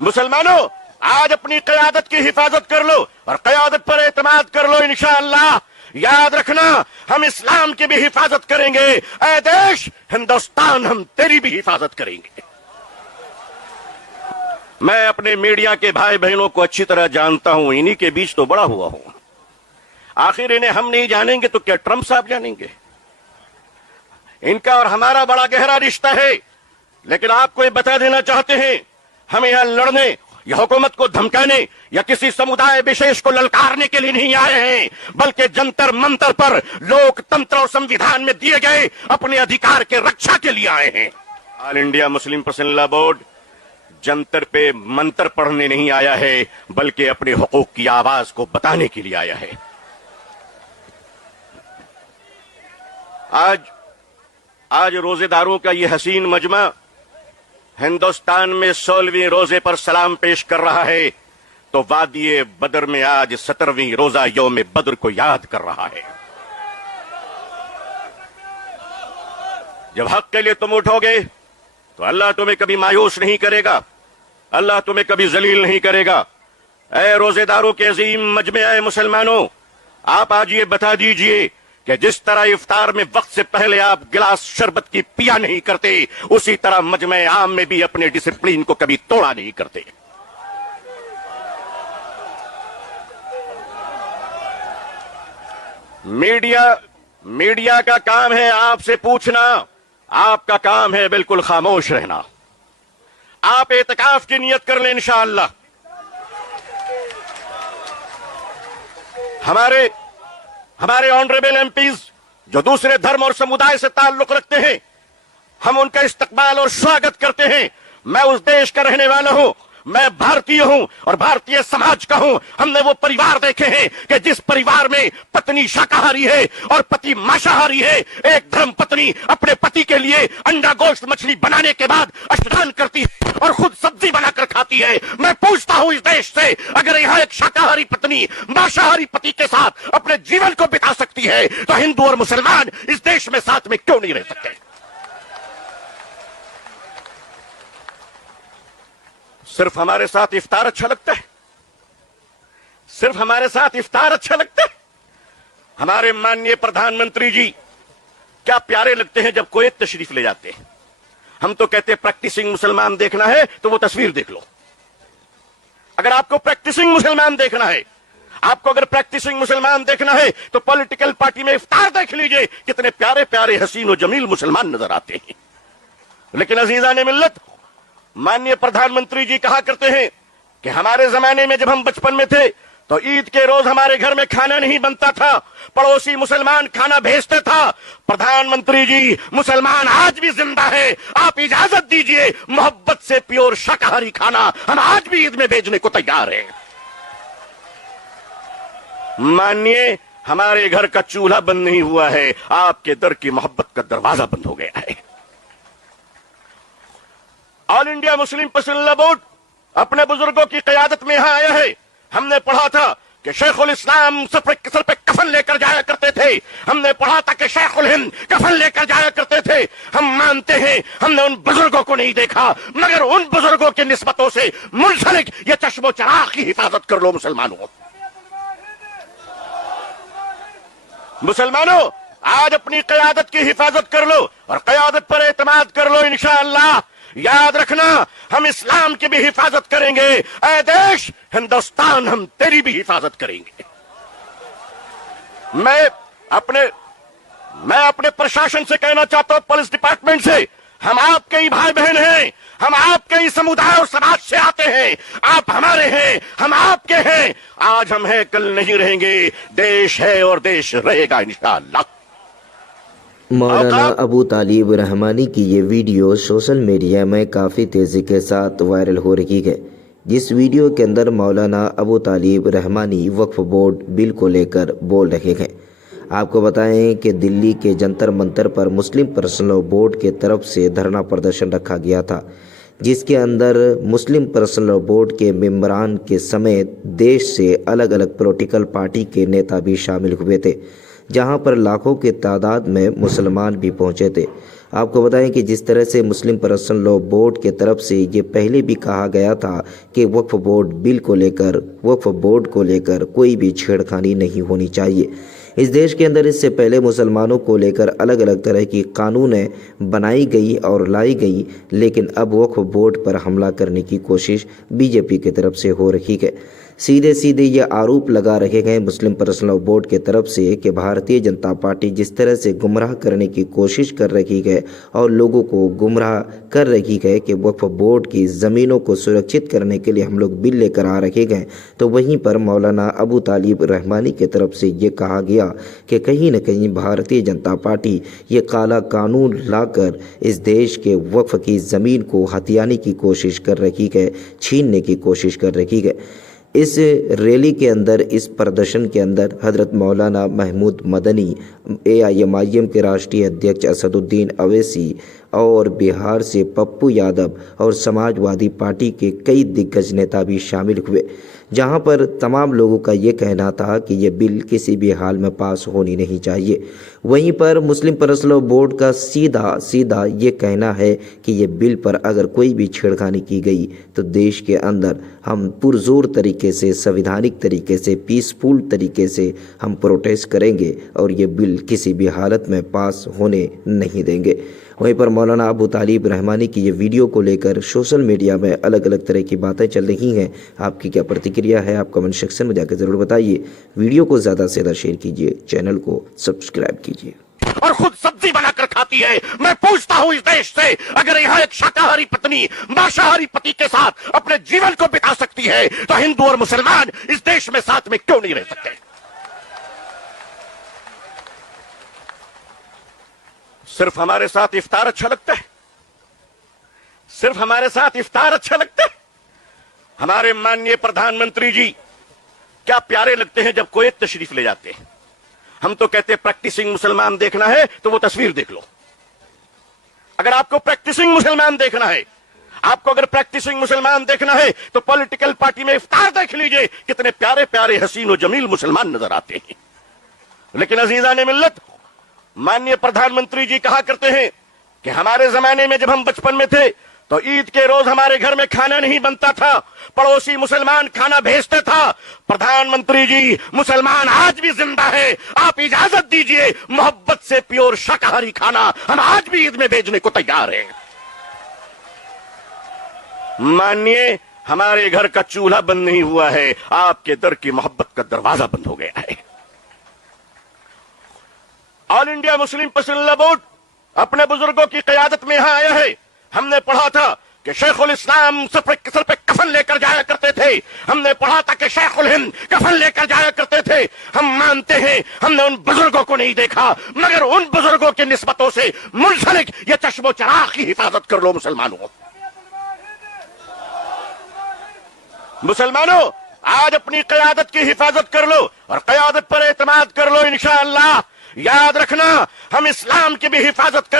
मुसलमानों, आज अपनी क़यादत की हिफाजत कर लो और क़यादत पर एतमाद कर लो। इंशाअल्लाह याद रखना, हम इस्लाम की भी हिफाजत करेंगे। ऐ देश हिंदुस्तान, हम तेरी भी हिफाजत करेंगे। मैं अपने मीडिया के भाई बहनों को अच्छी तरह जानता हूं, इन्हीं के बीच तो बड़ा हुआ हूं। आखिर इन्हें हम नहीं जानेंगे तो क्या ट्रंप साहब जानेंगे? इनका और हमारा बड़ा गहरा रिश्ता है। लेकिन आपको ये बता देना चाहते हैं, हम यहां लड़ने या हुकूमत को धमकाने या किसी समुदाय विशेष को ललकारने के लिए नहीं आए हैं, बल्कि जंतर मंतर पर लोकतंत्र और संविधान में दिए गए अपने अधिकार के रक्षा के लिए आए हैं। All India Muslim personal law board Jantar पे मंत्र पढ़ने नहीं आया है, बल्कि अपने हुकूक की आवाज को बताने के लिए आया है। आज रोजेदारों का ये हसीन मजमा हिंदुस्तान में 16वीं रोजे पर सलाम पेश कर रहा है, तो वादिये बदर में आज 17वीं रोजा यौम बद्र को याद कर रहा है। जब हक के लिए तुम उठोगे तो अल्लाह तुम्हें कभी मायूस नहीं करेगा, अल्लाह तुम्हें कभी जलील नहीं करेगा। ऐ रोजेदारों के अजीम मजमे, ऐ मुसलमानों, आप आज ये बता दीजिए कि जिस तरह इफ्तार में वक्त से पहले आप गिलास शरबत की पिया नहीं करते, उसी तरह मजमे आम में भी अपने डिसिप्लिन को कभी तोड़ा नहीं करते। मीडिया का काम है आपसे पूछना, आपका काम है बिल्कुल खामोश रहना। आप एतकाफ की नियत कर लें इंशाअल्लाह। हमारे ऑनरेबल एमपीज जो दूसरे धर्म और समुदाय से ताल्लुक रखते हैं, हम उनका इस्तकबाल और स्वागत करते हैं। मैं उस देश का रहने वाला हूं, मैं भारतीय हूं और भारतीय समाज का हूं। हमने वो परिवार देखे हैं कि जिस परिवार में पत्नी शाकाहारी है और पति मांसाहारी है। एक धर्म पत्नी अपने पति के लिए अंडा गोश्त मछली बनाने के बाद अष्टांग करती है और खुद सब्जी बनाकर खाती है। मैं पूछता हूं इस देश से, अगर यहां एक शाकाहारी पत्नी मांसाहारी पति के साथ अपने जीवन को बिता सकती है, तो हिंदू और मुसलमान इस देश में साथ में क्यों नहीं रह सकते? सिर्फ हमारे साथ इफ्तार अच्छा लगता है? सिर्फ हमारे साथ इफ्तार अच्छा लगता है? हमारे माननीय प्रधानमंत्री जी क्या प्यारे लगते हैं जब कुवैत तशरीफ ले जाते हैं। हम तो कहते हैं प्रैक्टिसिंग मुसलमान देखना है तो वो तस्वीर देख लो। अगर आपको प्रैक्टिसिंग मुसलमान देखना है, आपको अगर प्रैक्टिसिंग मुसलमान देखना है तो पॉलिटिकल पार्टी में इफ्तार देख लीजिए, कितने प्यारे प्यारे हसीन और जमील मुसलमान नजर आते हैं। लेकिन अजीजा ने मिल्लत, माननीय प्रधानमंत्री जी कहा करते हैं कि हमारे जमाने में जब हम बचपन में थे तो ईद के रोज हमारे घर में खाना नहीं बनता था, पड़ोसी मुसलमान खाना भेजते था। प्रधानमंत्री जी, मुसलमान आज भी जिंदा है, आप इजाजत दीजिए, मोहब्बत से प्योर शाकाहारी खाना हम आज भी ईद में भेजने को तैयार हैं। मानिए, हमारे घर का चूल्हा बंद नहीं हुआ है, आपके दर की मोहब्बत का दरवाजा बंद हो गया है। All India Muslim personal law board अपने बुजुर्गों की क़यादत में यहां आया है। हमने पढ़ा था कि शेखुल इस्लाम सर पे कफन लेकर जाया करते थे। हमने पढ़ा था कि शेखुल हिंद कफन लेकर जाया करते थे। हम मानते हैं हमने उन बुजुर्गों को नहीं देखा, मगर उन बुजुर्गों की निस्बतों से मुंसलिक ये चश्मो चराग की हिफाजत कर लो। मुसलमानों, आज अपनी क़यादत की हिफाजत कर लो और क़यादत पर एतमाद कर लो। इंशाअल्लाह याद रखना, हम इस्लाम की भी हिफाजत करेंगे। ऐ देश हिंदुस्तान, हम तेरी भी हिफाजत करेंगे। मैं अपने प्रशासन से कहना चाहता हूं, पुलिस डिपार्टमेंट से, हम आपके ही भाई बहन हैं, हम आपके ही समुदाय और समाज से आते हैं। आप हमारे हैं, हम आपके हैं। आज हम हैं, कल नहीं रहेंगे। देश है और देश रहेगा इंशाअल्लाह। मौलाना अबू तालिब रहमानी की ये वीडियो सोशल मीडिया में काफ़ी तेज़ी के साथ वायरल हो रही है। जिस वीडियो के अंदर मौलाना अबू तालिब रहमानी वक्फ बोर्ड बिल को लेकर बोल रहे हैं। आपको बताएं कि दिल्ली के जंतर मंतर पर मुस्लिम पर्सनल बोर्ड के तरफ से धरना प्रदर्शन रखा गया था, जिसके अंदर मुस्लिम पर्सनल बोर्ड के मेंबरान के समेत देश से अलग अलग पॉलिटिकल पार्टी के नेता भी शामिल हुए थे, जहां पर लाखों की तादाद में मुसलमान भी पहुंचे थे। आपको बताएं कि जिस तरह से मुस्लिम पर्सनल लॉ बोर्ड के तरफ से ये पहले भी कहा गया था कि वक्फ बोर्ड बिल को लेकर, वक्फ बोर्ड को लेकर कोई भी छेड़खानी नहीं होनी चाहिए। इस देश के अंदर इससे पहले मुसलमानों को लेकर अलग अलग तरह की कानूनें बनाई गई और लाई गई, लेकिन अब वक्फ बोर्ड पर हमला करने की कोशिश बीजेपी की तरफ से हो रही है। सीधे सीधे ये आरोप लगा रखे गए मुस्लिम पर्सनल लॉ बोर्ड के तरफ से कि भारतीय जनता पार्टी जिस तरह से गुमराह करने की कोशिश कर रही है और लोगों को गुमराह कर रही है कि वक्फ बोर्ड की ज़मीनों को सुरक्षित करने के लिए हम लोग बिल लेकर आ रखे गए, तो वहीं पर मौलाना अबू तालिब रहमानी की तरफ से ये कहा गया कि कहीं न कहीं भारतीय जनता पार्टी ये काला कानून लाकर इस देश के वक्फ की ज़मीन को हथियाने की कोशिश कर रही है, छीनने की कोशिश कर रही है। इस रैली के अंदर, इस प्रदर्शन के अंदर हज़रत मौलाना महमूद मदनी, AIMIM के राष्ट्रीय अध्यक्ष असदुद्दीन अवैसी और बिहार से पप्पू यादव और समाजवादी पार्टी के कई दिग्गज नेता भी शामिल हुए, जहां पर तमाम लोगों का ये कहना था कि ये बिल किसी भी हाल में पास होनी नहीं चाहिए। वहीं पर मुस्लिम पर्सनल लॉ बोर्ड का सीधा ये कहना है कि ये बिल पर अगर कोई भी छेड़खानी की गई तो देश के अंदर हम पुरजोर तरीके से, संवैधानिक तरीके से, पीसफुल तरीके से हम प्रोटेस्ट करेंगे और ये बिल किसी भी हालत में पास होने नहीं देंगे। वहीं पर मौलाना अबू तालिब रहमानी की ये वीडियो को लेकर सोशल मीडिया में अलग अलग तरह की बातें चल रही हैं। आपकी क्या प्रतिक्रिया है, आप कमेंट सेक्शन में जाकर ज़रूर बताइए। वीडियो को ज़्यादा से ज़्यादा शेयर कीजिए, चैनल को सब्सक्राइब कीजिए। और खुद सब्जी बनाकर खाती है। मैं पूछता हूं इस देश से, अगर यहां एक शाकाहारी पत्नी मांसाहारी पति के साथ अपने जीवन को बिता सकती है, तो हिंदू और मुसलमान इस देश में साथ में क्यों नहीं रह सकते? सिर्फ हमारे साथ इफ्तार अच्छा लगता है, सिर्फ हमारे साथ इफ्तार अच्छा लगता है। हमारे माननीय प्रधानमंत्री जी क्या प्यारे लगते हैं जब कुवैत तशरीफ ले जाते हैं। हम तो कहते हैं प्रैक्टिसिंग मुसलमान देखना है तो वो तस्वीर देख लो। अगर आपको प्रैक्टिसिंग मुसलमान देखना है, आपको अगर प्रैक्टिसिंग मुसलमान देखना है तो पॉलिटिकल पार्टी में इफ्तार देख लीजिए, कितने प्यारे प्यारे हसीन और जमील मुसलमान नजर आते हैं। लेकिन अजीजा ने मिल्लत, माननीय प्रधानमंत्री जी कहा करते हैं कि हमारे जमाने में जब हम बचपन में थे तो ईद के रोज हमारे घर में खाना नहीं बनता था, पड़ोसी मुसलमान खाना भेजते था। प्रधानमंत्री जी, मुसलमान आज भी जिंदा है, आप इजाजत दीजिए, मोहब्बत से प्योर शाकाहारी खाना हम आज भी ईद में भेजने को तैयार हैं। मानिए, हमारे घर का चूल्हा बंद नहीं हुआ है, आपके दर की मोहब्बत का दरवाजा बंद हो गया है। All India Muslim personal law board अपने बुजुर्गों की क़यादत में यहां आया है। हमने पढ़ा था कि शेखुल इस्लाम सर पे कफन लेकर जाया करते थे। हमने पढ़ा था कि शेखुल हिंद कफन लेकर जाया करते थे। हम मानते हैं हमने उन बुजुर्गों को नहीं देखा, मगर उन बुजुर्गों की निस्बतों से मुंसलिक ये चश्मो चराग की हिफाजत कर लो। मुसलमानों, आज अपनी क़यादत की हिफाजत कर लो और क़यादत पर एतमाद कर लो। इंशाअल्लाह याद रखना, हम इस्लाम की भी हिफाजत कर